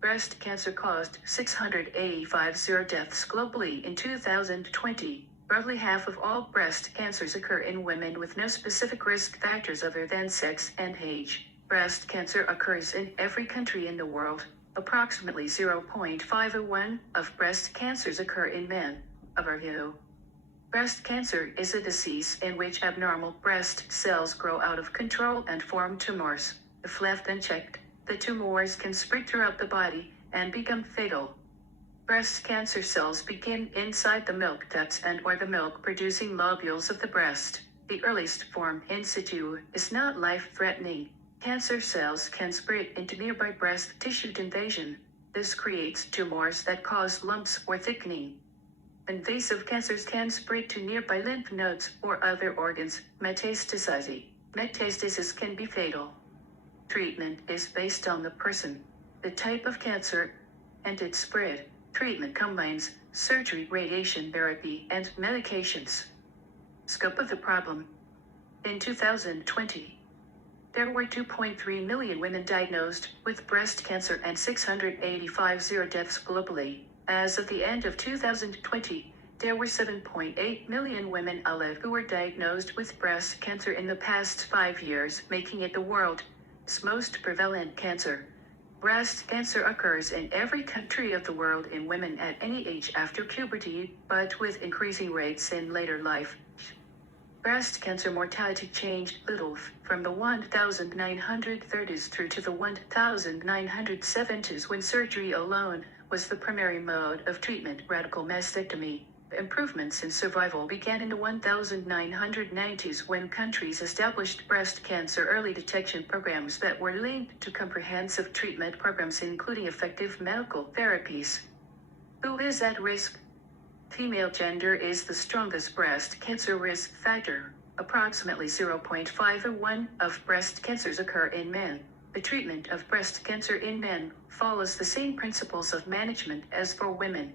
Breast cancer caused 685 deaths globally in 2020. Roughly half of all breast cancers occur in women with no specific risk factors other than sex and age. Breast cancer occurs in every country in the world. Approximately 0.501 of breast cancers occur in men. Overview. Breast cancer is a disease in which abnormal breast cells grow out of control and form tumors. If left unchecked, the tumors can spread throughout the body and become fatal. Breast cancer cells begin inside the milk ducts and or the milk-producing lobules of the breast. The earliest form, in situ, is not life-threatening. Cancer cells can spread into nearby breast tissue invasion. This creates tumors that cause lumps or thickening. Invasive cancers can spread to nearby lymph nodes or other organs. Metastasis. Metastasis can be fatal. Treatment is based on the person, the type of cancer, and its spread. Treatment combines surgery, radiation therapy, and medications. Scope of the problem. In 2020, there were 2.3 million women diagnosed with breast cancer and 685 deaths globally. As of the end of 2020, there were 7.8 million women alive who were diagnosed with breast cancer in the past 5 years, making it the world's most prevalent cancer. Breast cancer occurs in every country of the world in women at any age after puberty, but with increasing rates in later life. Breast cancer mortality changed little from the 1930s through to the 1970s when surgery alone was the primary mode of treatment. Radical mastectomy. Improvements in survival began in the 1990s when countries established breast cancer early detection programs that were linked to comprehensive treatment programs including effective medical therapies. Who is at risk? Female gender is the strongest breast cancer risk factor. Approximately 0.501 of breast cancers occur in men. The treatment of breast cancer in men follows the same principles of management as for women.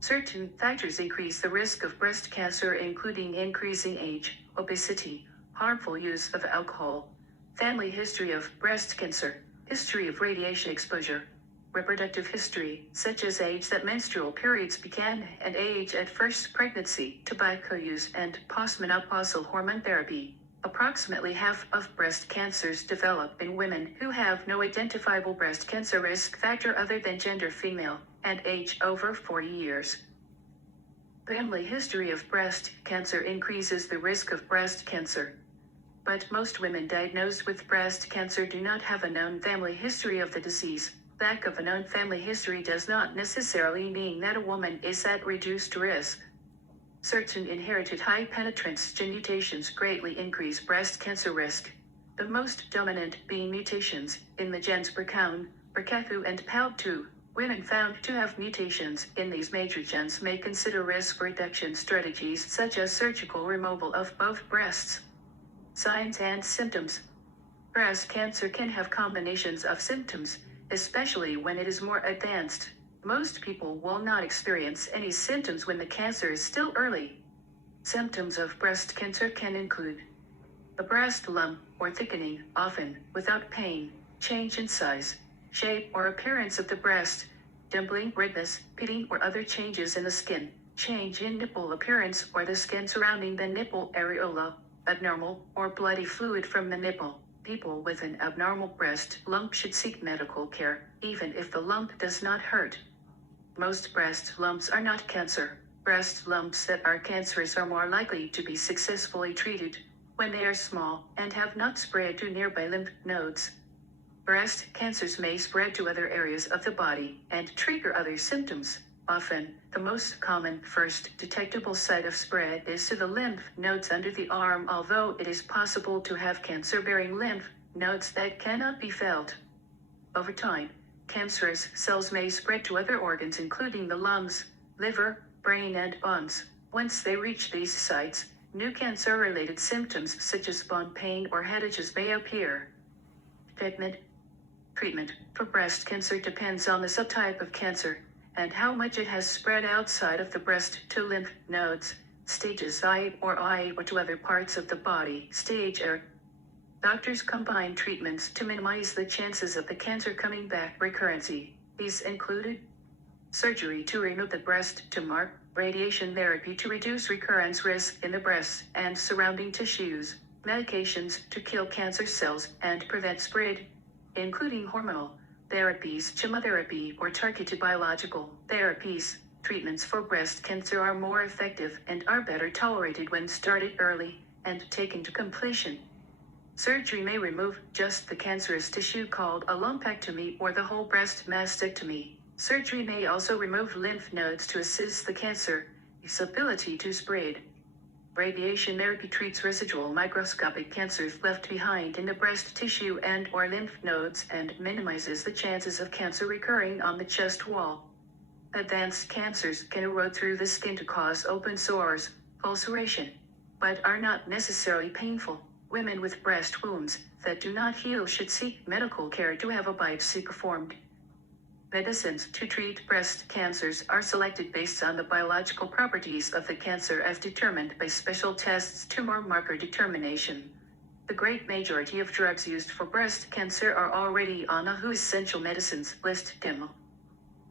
Certain factors increase the risk of breast cancer, including increasing age, obesity, harmful use of alcohol, family history of breast cancer, history of radiation exposure, reproductive history, such as age that menstrual periods began and age at first pregnancy, tobacco use, and postmenopausal hormone therapy. Approximately half of breast cancers develop in women who have no identifiable breast cancer risk factor other than gender female and age over 40 years. Family history of breast cancer increases the risk of breast cancer. But most women diagnosed with breast cancer do not have a known family history of the disease. Lack of a known family history does not necessarily mean that a woman is at reduced risk. Certain inherited high-penetrance gene mutations greatly increase breast cancer risk. The most dominant being mutations in the gens BRCA1, BRCA2, and PALB2. Women found to have mutations in these major gens may consider risk reduction strategies such as surgical removal of both breasts. Signs and symptoms. Breast cancer can have combinations of symptoms, especially when it is more advanced. Most people will not experience any symptoms when the cancer is still early. Symptoms of breast cancer can include a breast lump or thickening, often without pain, change in size, shape or appearance of the breast, dimpling, redness, pitting or other changes in the skin, change in nipple appearance or the skin surrounding the nipple areola, abnormal or bloody fluid from the nipple. People with an abnormal breast lump should seek medical care, even if the lump does not hurt. Most breast lumps are not cancer. Breast lumps that are cancerous are more likely to be successfully treated when they are small and have not spread to nearby lymph nodes. Breast cancers may spread to other areas of the body and trigger other symptoms. Often, the most common first detectable site of spread is to the lymph nodes under the arm, although it is possible to have cancer-bearing lymph nodes that cannot be felt. Over time, cancerous cells may spread to other organs including the lungs, liver, brain, and bones. Once they reach these sites, new cancer-related symptoms such as bone pain or headaches may appear. Treatment for breast cancer depends on the subtype of cancer and how much it has spread outside of the breast to lymph nodes, stages I or to other parts of the body. Stage A. Doctors combine treatments to minimize the chances of the cancer coming back. Recurrency. These included surgery to remove the breast tumor, radiation therapy to reduce recurrence risk in the breast and surrounding tissues, medications to kill cancer cells and prevent spread, including hormonal therapies, chemotherapy, or targeted biological therapies. Treatments for breast cancer are more effective and are better tolerated when started early and taken to completion. Surgery may remove just the cancerous tissue called a lumpectomy or the whole breast mastectomy. Surgery may also remove lymph nodes to assist the cancer's ability to spread. Radiation therapy treats residual microscopic cancers left behind in the breast tissue and or lymph nodes and minimizes the chances of cancer recurring on the chest wall. Advanced cancers can erode through the skin to cause open sores, ulceration, but are not necessarily painful. Women with breast wounds that do not heal should seek medical care to have a biopsy performed. Medicines to treat breast cancers are selected based on the biological properties of the cancer as determined by special tests, tumor marker determination. The great majority of drugs used for breast cancer are already on the WHO Essential Medicines list demo.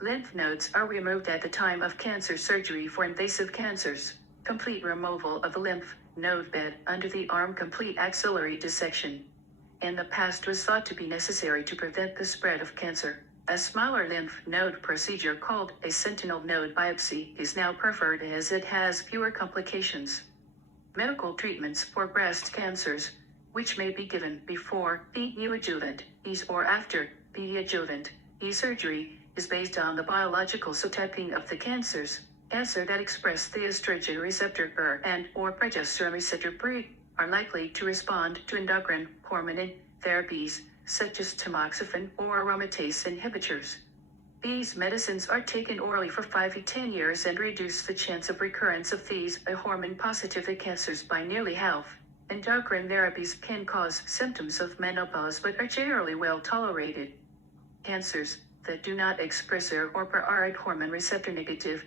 Lymph nodes are removed at the time of cancer surgery for invasive cancers. Complete removal of the lymph node bed under the arm, complete axillary dissection. In the past was thought to be necessary to prevent the spread of cancer. A smaller lymph node procedure called a sentinel node biopsy is now preferred as it has fewer complications. Medical treatments for breast cancers, which may be given before the neoadjuvant or after the adjuvant surgery, is based on the biological subtyping of the cancers. Cancer that express the estrogen receptor and or progesterone receptor are likely to respond to endocrine hormone therapies such as tamoxifen or aromatase inhibitors. These medicines are taken orally for 5 to 10 years and reduce the chance of recurrence of these hormone-positive cancers by nearly half. Endocrine therapies can cause symptoms of menopause but are generally well tolerated. Cancers that do not express or are hormone receptor negative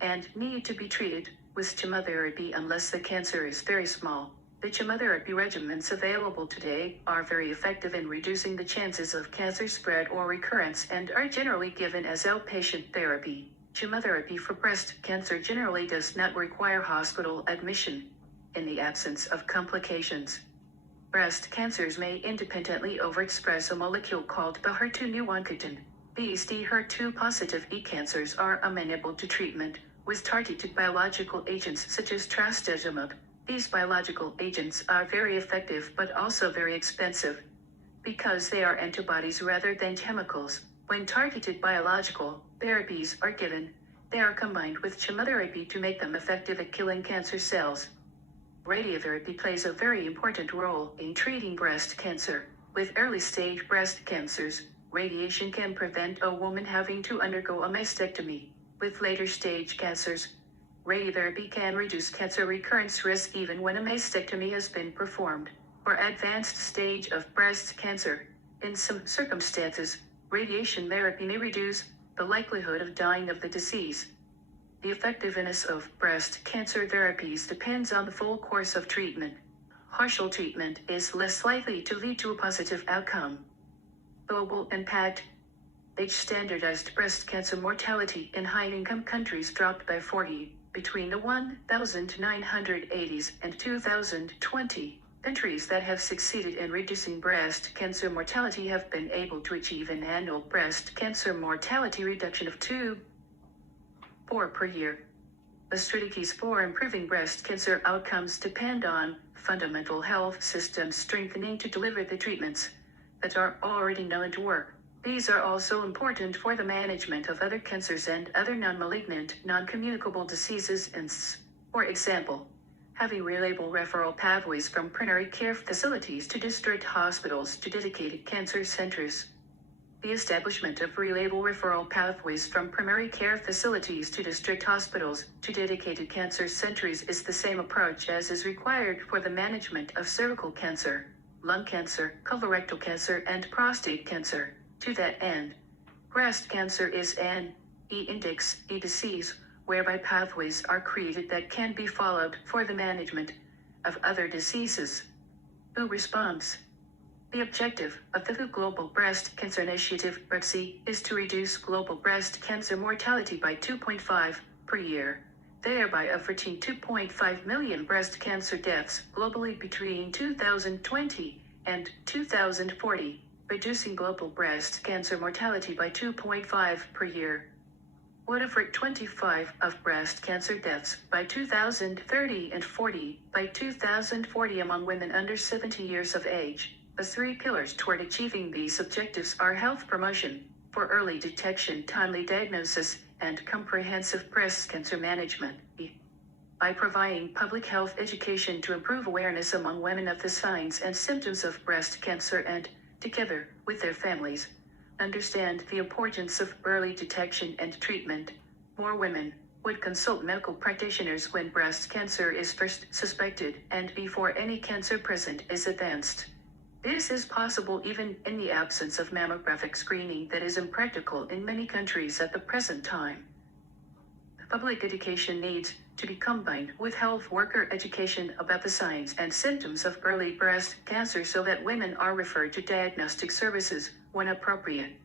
and need to be treated with chemotherapy unless the cancer is very small. The chemotherapy regimens available today are very effective in reducing the chances of cancer spread or recurrence and are generally given as outpatient therapy. Chemotherapy for breast cancer generally does not require hospital admission. In the absence of complications, breast cancers may independently overexpress a molecule called the HER2 neoantigen. These HER2 positive cancers are amenable to treatment with targeted biological agents such as trastuzumab. These biological agents are very effective but also very expensive. Because they are antibodies rather than chemicals, when targeted biological therapies are given, they are combined with chemotherapy to make them effective at killing cancer cells. Radiotherapy plays a very important role in treating breast cancer. With early-stage breast cancers, radiation can prevent a woman having to undergo a mastectomy. With later-stage cancers, radiotherapy can reduce cancer recurrence risk even when a mastectomy has been performed. For advanced stage of breast cancer, in some circumstances, radiation therapy may reduce the likelihood of dying of the disease. The effectiveness of breast cancer therapies depends on the full course of treatment. Partial treatment is less likely to lead to a positive outcome. Global impact. Standardized breast cancer mortality in high-income countries dropped by 40 between the 1980s and 2020. Countries that have succeeded in reducing breast cancer mortality have been able to achieve an annual breast cancer mortality reduction of 2.4 per year. The strategies for improving breast cancer outcomes depend on fundamental health systems strengthening to deliver the treatments that are already known to work. These are also important for the management of other cancers and other non-malignant, non-communicable diseases for example, having reliable referral pathways from primary care facilities to district hospitals to dedicated cancer centers. The establishment of reliable referral pathways from primary care facilities to district hospitals to dedicated cancer centers is the same approach as is required for the management of cervical cancer, lung cancer, colorectal cancer, and prostate cancer. To that end, breast cancer is an E-index disease, whereby pathways are created that can be followed for the management of other diseases. Who responds? The objective of the WHO Global Breast Cancer Initiative (GBC) is to reduce global breast cancer mortality by 2.5 per year, thereby averting 2.5 million breast cancer deaths globally between 2020 and 2040, reducing global breast cancer mortality by 2.5 per year would avert 25 of breast cancer deaths by 2030 and 40 by 2040 among women under 70 years of age. The three pillars toward achieving these objectives are health promotion, for early detection, timely diagnosis, and comprehensive breast cancer management. By providing public health education to improve awareness among women of the signs and symptoms of breast cancer and, together with their families, understand the importance of early detection and treatment, more women would consult medical practitioners when breast cancer is first suspected and before any cancer present is advanced. This is possible even in the absence of mammographic screening that is impractical in many countries at the present time. Public education needs to be combined with health worker education about the signs and symptoms of early breast cancer so that women are referred to diagnostic services when appropriate.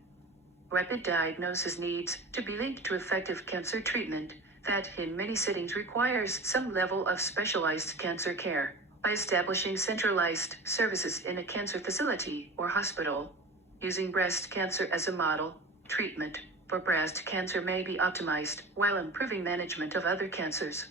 Rapid diagnosis needs to be linked to effective cancer treatment that in many settings requires some level of specialized cancer care. By establishing centralized services in a cancer facility or hospital, using breast cancer as a model, treatment for breast cancer may be optimized while improving management of other cancers.